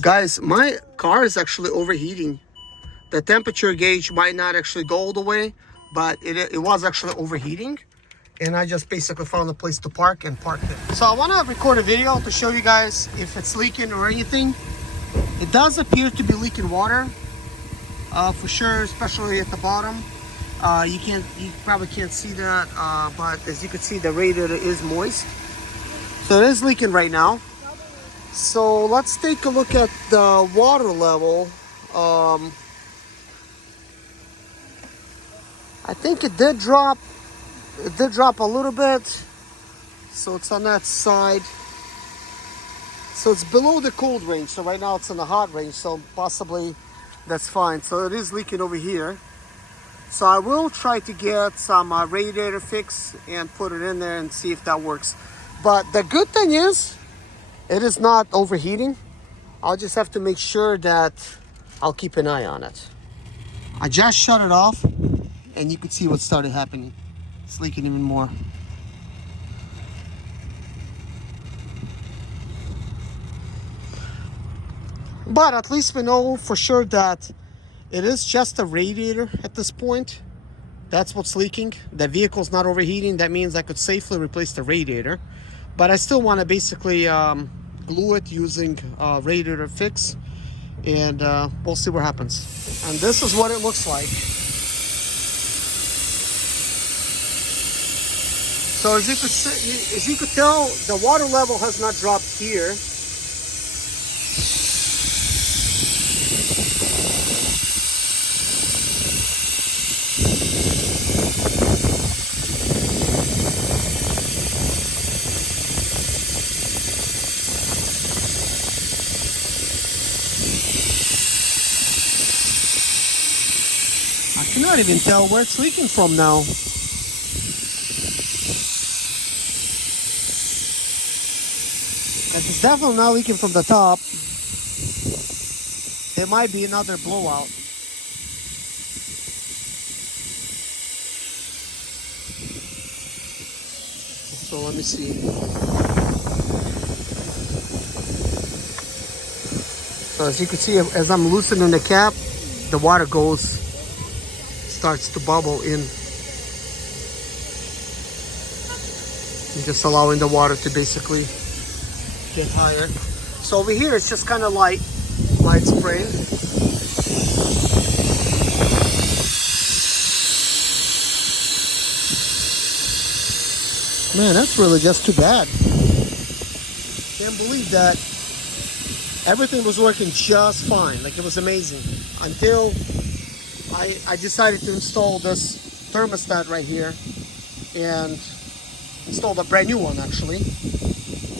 Guys, my car is actually overheating. The temperature gauge might not actually go all the way, but it was actually overheating. And I just basically found a place to park and parked it. So I want to record a video to show you guys if it's leaking or anything. It does appear to be leaking water, for sure, especially at the bottom. You probably can't see that, but as you can see, the radiator is moist. So it is leaking right now. So let's take a look at the water level. I think it did drop. It did drop a little bit. So it's on that side. So it's below the cold range. So right now it's in the hot range. So possibly that's fine. So it is leaking over here. So I will try to get some radiator fix and put it in there and see if that works. But the good thing is, it is not overheating. I'll just have to make sure that I'll keep an eye on it. I just shut it off and you can see what started happening. It's leaking even more. But at least we know for sure that it is just a radiator at this point. That's what's leaking. The vehicle's not overheating. That means I could safely replace the radiator. But I still want to basically glue it using radiator fix. And we'll see what happens. And this is what it looks like. So as you could tell, the water level has not dropped here. I cannot even tell where it's leaking from now. It's definitely not leaking from the top. There might be another blowout. So let me see. So as you can see, as I'm loosening the cap, the water starts to bubble in. I'm just allowing the water to basically get higher. So over here it's just kind of light spraying. Man, that's really just too bad. Can't believe that everything was working just fine. Like, it was amazing until I decided to install this thermostat right here and installed a brand new one actually.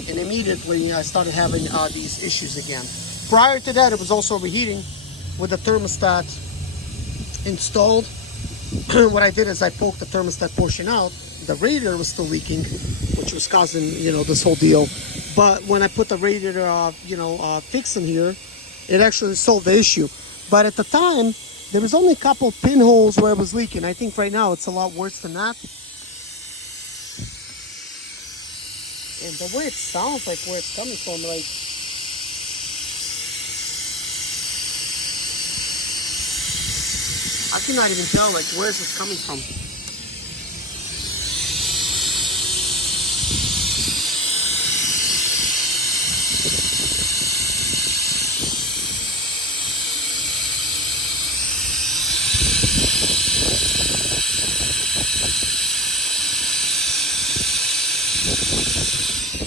And immediately I started having these issues again. Prior to that, it was also overheating with the thermostat installed. What I did is I poked the thermostat portion out. The radiator was still leaking, which was causing, this whole deal. But when I put the radiator, fix in here, it actually solved the issue. But at the time, there was only a couple pinholes where it was leaking. I think right now it's a lot worse than that. And the way it sounds, like where it's coming from, like, I cannot even tell, like, where is this coming from?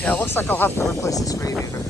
Yeah, it looks like I'll have to replace this radiator.